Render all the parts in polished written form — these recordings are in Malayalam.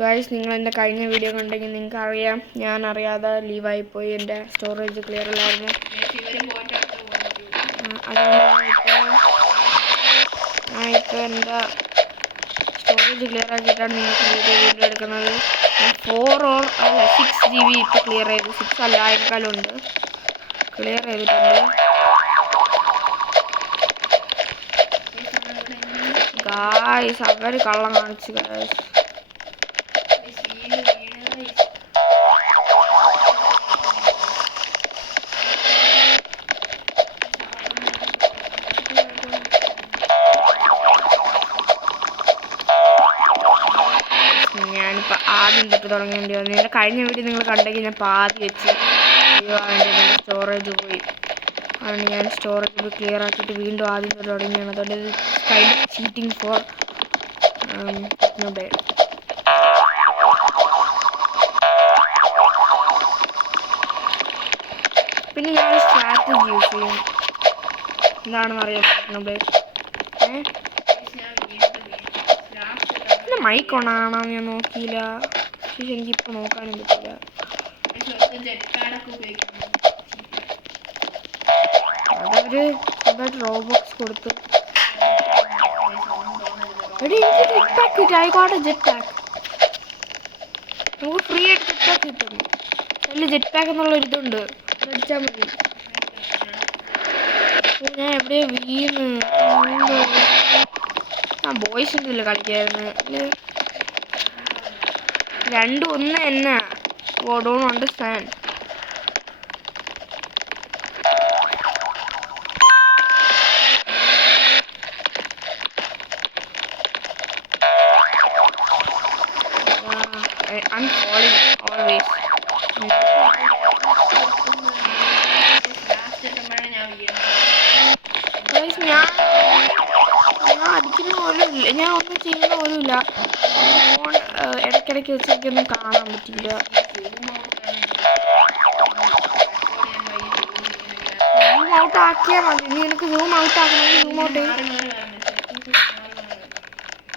ഗൈസ്, നിങ്ങൾ എൻ്റെ കഴിഞ്ഞ വീഡിയോ കണ്ടെങ്കിൽ നിങ്ങൾക്ക് അറിയാം, ഞാൻ അറിയാതെ ലീവായിപ്പോയി. എൻ്റെ സ്റ്റോറേജ് ക്ലിയർ അല്ലായിരുന്നു. അതുകൊണ്ട് ഞാൻ ഇപ്പോൾ എൻ്റെ സ്റ്റോറേജ് ക്ലിയർ ആക്കിയിട്ടാണ് നിങ്ങൾക്ക് വീഡിയോ എടുക്കുന്നത്. 6 GB ഇപ്പോൾ ക്ലിയർ ചെയ്തു. 6 അല്ല, അതിനേക്കാളുണ്ട് ക്ലിയർ ചെയ്തിട്ടുണ്ട്. ഗായ്സ്, അവർ കള്ളം കാണിച്ചു ഗായ്സ്. ഞാനിപ്പോൾ ആദ്യം തൊട്ട് തുടങ്ങേണ്ടി വന്നു. എൻ്റെ കഴിഞ്ഞ വീഡിയോ നിങ്ങൾ കണ്ടെങ്കിൽ ഞാൻ പാതി വെച്ച് എൻ്റെ സ്റ്റോറേജ് പോയി. അതുകൊണ്ട് ഞാൻ സ്റ്റോറേജ് ക്ലിയർ ആക്കിയിട്ട് വീണ്ടും ആദ്യം തൊട്ട് തുടങ്ങിയാണ്. അതുകൊണ്ട് ഇത് കൈൻഡ് ഓഫ് ചീറ്റിംഗ് ഫോർ ടെക്നോബ്ലേഡ്. പിന്നെ ഞാൻ സ്ട്രാറ്റജി യൂസ് ചെയ്യും. എന്താണെന്ന് അറിയാം ടെക്നോബ്ലേഡ്. പിന്നെ മൈക്ക് ഓണാണോ ഞാൻ നോക്കിയില്ല. പക്ഷേ എനിക്കിപ്പോൾ നോക്കാനും പറ്റില്ല. അതവർ സ്വന്തമായിട്ട് റോബോക്സ് കൊടുത്തു. ജെറ്റ് പാക്ക് നമുക്ക് ഫ്രീ ആയിട്ട് ജെറ്റ് പാക്ക് കിട്ടും. അതിൽ ജെറ്റ് പാക്ക് എന്നുള്ളൊരിതുണ്ട്, അടിച്ചാൽ മതി. ഞാൻ എവിടെയോ വീണ് ബോയ്സിൻ്റെ ഇല്ല കളിക്കായിരുന്നു. രണ്ടും ഒന്ന് തന്നെ. Don't understand. I'm falling always. Guys, ഞാൻ അടിക്കുന്ന പോലും ഇല്ല, ഞാൻ ഒന്നും ചെയ്യുന്ന പോലും ഇല്ല. ഫോൺ ഇടയ്ക്കിടയ്ക്ക് വെച്ച് എനിക്കൊന്നും കാണാൻ പറ്റില്ല. സൂം ഔട്ട് ആക്കിയാൽ മതി. നീ എനിക്ക് സൂം ഔട്ട് ആക്കണമെങ്കിൽ സൂം ഔട്ട്.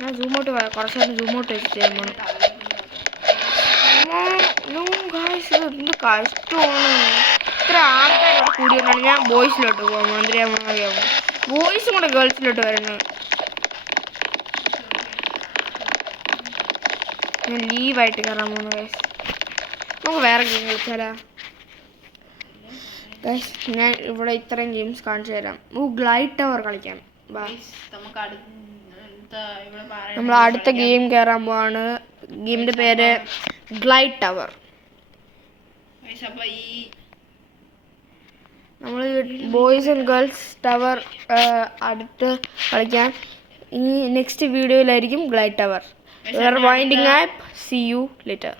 ഞാൻ സൂം ഔട്ട് കുറച്ച് നേരം സൂം ഔട്ട് വെച്ച് ചെയ്യാൻ പോകണം. എന്ത് കഷ്ടമാണ്. ഇത്ര ആൾക്കാരോട് കൂടിയാണ് ഞാൻ ബോയ്സിലോട്ട് പോകാൻ മന്ത്രിയാകുമ്പോൾ ബോയ്സും കൂടെ ഗേൾസിലോട്ട് വരുന്നത്. ഞാൻ ലീവായിട്ട് കയറാൻ പോകുന്നു ഗൈസ്. നമുക്ക് വേറെ ഗെയിം കളിച്ചാലാ ഗൈസ്? ഞാൻ ഇവിടെ ഇത്രയും ഗെയിംസ് കാണിച്ചു തരാം. ഗ്ലൈഡ് ടവർ കളിക്കാം. നമ്മൾ അടുത്ത ഗെയിം കയറാൻ പോവാണ്. ഗെയിമിൻ്റെ പേര് ഗ്ലൈഡ് ടവർ. നമ്മൾ ബോയ്സ് ആൻഡ് ഗേൾസ് ടവർ അടുത്ത് കളിക്കാം. ഇനി നെക്സ്റ്റ് വീഡിയോയിലായിരിക്കും glide tower. We are winding up. See you later.